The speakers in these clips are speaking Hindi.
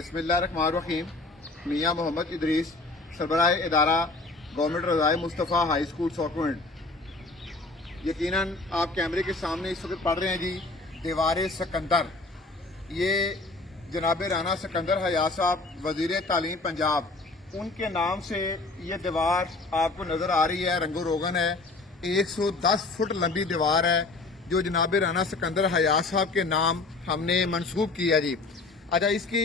बिस्मिल्लाहिर्रहमानिर्रहीम। मियाँ मोहम्मद इदरीस, सरबराह इदारा गवर्नमेंट रज़ाए मुस्तफ़ा हाई स्कूल सॉकवेंट। यकीनन आप कैमरे के सामने इस वक्त पढ़ रहे हैं जी दीवार सिकंदर। ये जनाब राना सिकंदर हया साहब वज़ीर तालीम पंजाब, उनके नाम से ये दीवार आपको नज़र आ रही है। रंगो रोगन है, 110 फुट लंबी दीवार है जो जनाब राना सिकंदर हया साहब के नाम हमने मंसूब की है जी। अच्छा, इसकी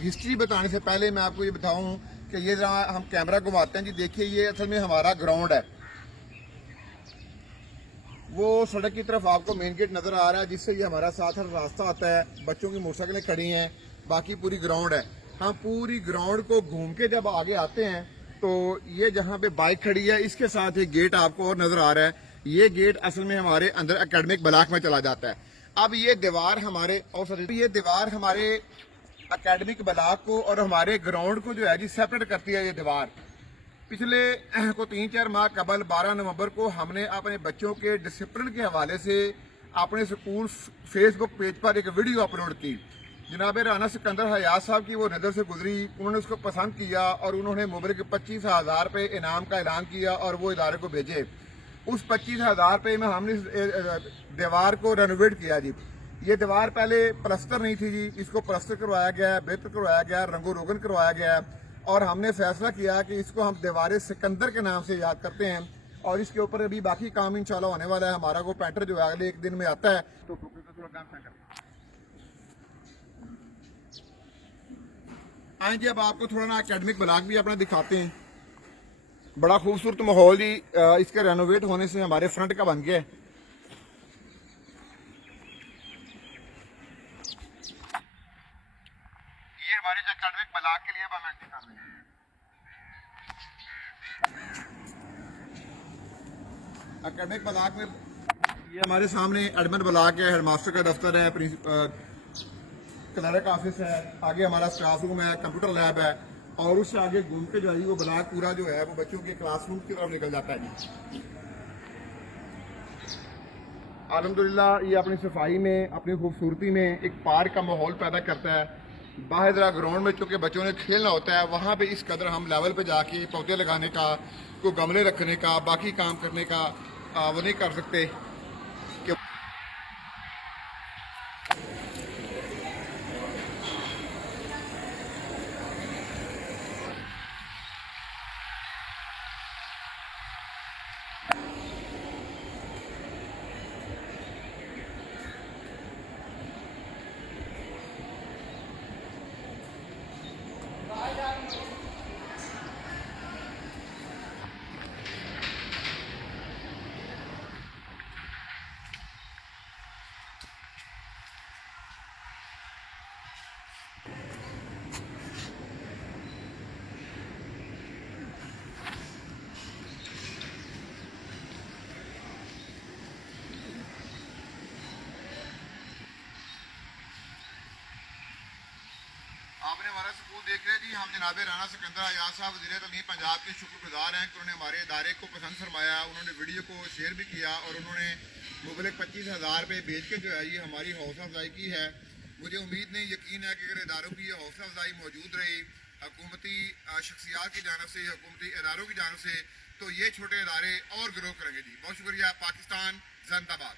हिस्ट्री बताने से पहले मैं आपको ये बताऊं कि ये जरा हम कैमरा घुमाते हैं जी। देखिए, ये असल में हमारा ग्राउंड है। वो सड़क की तरफ आपको मेन गेट नजर आ रहा है जिससे ये हमारा साथ रास्ता आता है। बच्चों की मोटरसाइकिलें खड़ी हैं, बाकी पूरी ग्राउंड है। हम पूरी ग्राउंड को घूम के जब आगे आते हैं तो ये जहाँ पे बाइक खड़ी है इसके साथ एक गेट आपको और नजर आ रहा है। ये गेट असल में हमारे अंदर एकेडमिक ब्लॉक में चला जाता है। अब ये दीवार हमारे एकेडमिक ब्लॉक को और हमारे ग्राउंड को जो है जी सेपरेट करती है। ये दीवार पिछले को 3-4 माह कबल 12 नवंबर को हमने अपने बच्चों के डिसिप्लिन के हवाले से अपने स्कूल फेसबुक पेज पर एक वीडियो अपलोड की। जनाब राना सिकंदर हया साहब की वो नज़र से गुजरी, उन्होंने उसको पसंद किया और उन्होंने मुबलिक 25,000 रुपये इनाम का ऐलान किया और वो इदारे को भेजे। उस 25,000 रुपये में हमने दीवार को रेनोवेट किया जी। ये दीवार पहले प्लस्तर नहीं थी जी, इसको प्लस्तर करवाया गया है, बेहतर करवाया गया है, रंगो रोगन करवाया गया है और हमने फैसला किया कि इसको हम दीवार सिकंदर के नाम से याद करते हैं। और इसके ऊपर अभी बाकी काम इंशाल्लाह होने वाला है। हमारा को पेंटर जो है अगले एक दिन में आता है तो थोड़ा काम आए जी। अब आपको थोड़ा ना एकेडमिक ब्लॉक भी अपना दिखाते हैं। बड़ा खूबसूरत माहौल जी इसके रेनोवेट होने से हमारे फ्रंट का बन गया है। ये हमारे एकेडमिक ब्लॉक के लिए अब हम एंट्री कर रहे हैं। एकेडमिक ब्लॉक में ये हमारे सामने एडमिन ब्लॉक है, हेडमास्टर का दफ्तर है, क्लर्क ऑफिस है, आगे हमारा स्टाफ रूम है, कंप्यूटर लैब है और उससे आगे घूम के जो है वो ब्लॉक पूरा जो है वो बच्चों के क्लासरूम की तरफ निकल जाता है जी। अल्हम्दुलिल्लाह ये अपनी सफाई में, अपनी खूबसूरती में एक पार्क का माहौल पैदा करता है। बाहर जरा ग्राउंड में चूँकि बच्चों ने खेलना होता है, वहाँ पे इस कदर हम लेवल पे जाके पौधे लगाने का, कोई गमले रखने का, बाकी काम करने का वो नहीं कर सकते कि आपने हमारा स्कूल देख रहे जी। हम जनाब राना सिकंदर हया साहब वज़ीर तालीम पंजाब के शुक्रगुजार हैं कि उन्होंने हमारे इदारे को पसंद फरमाया। उन्होंने वीडियो को शेयर भी किया और उन्होंने मुबलिक 25,000 रुपये भेज के जो है ये हमारी हौसला अफजाई की है। मुझे उम्मीद नहीं, यकीन है कि अगर इदारों की ये हौसला अफजाई मौजूद रही हुकूमती शख्सियात की जानब से, हुकूमती इदारों की जानब से, तो ये छोटे इदारे और ग्रो करेंगे जी। बहुत शुक्रिया। पाकिस्तान जिंदाबाद।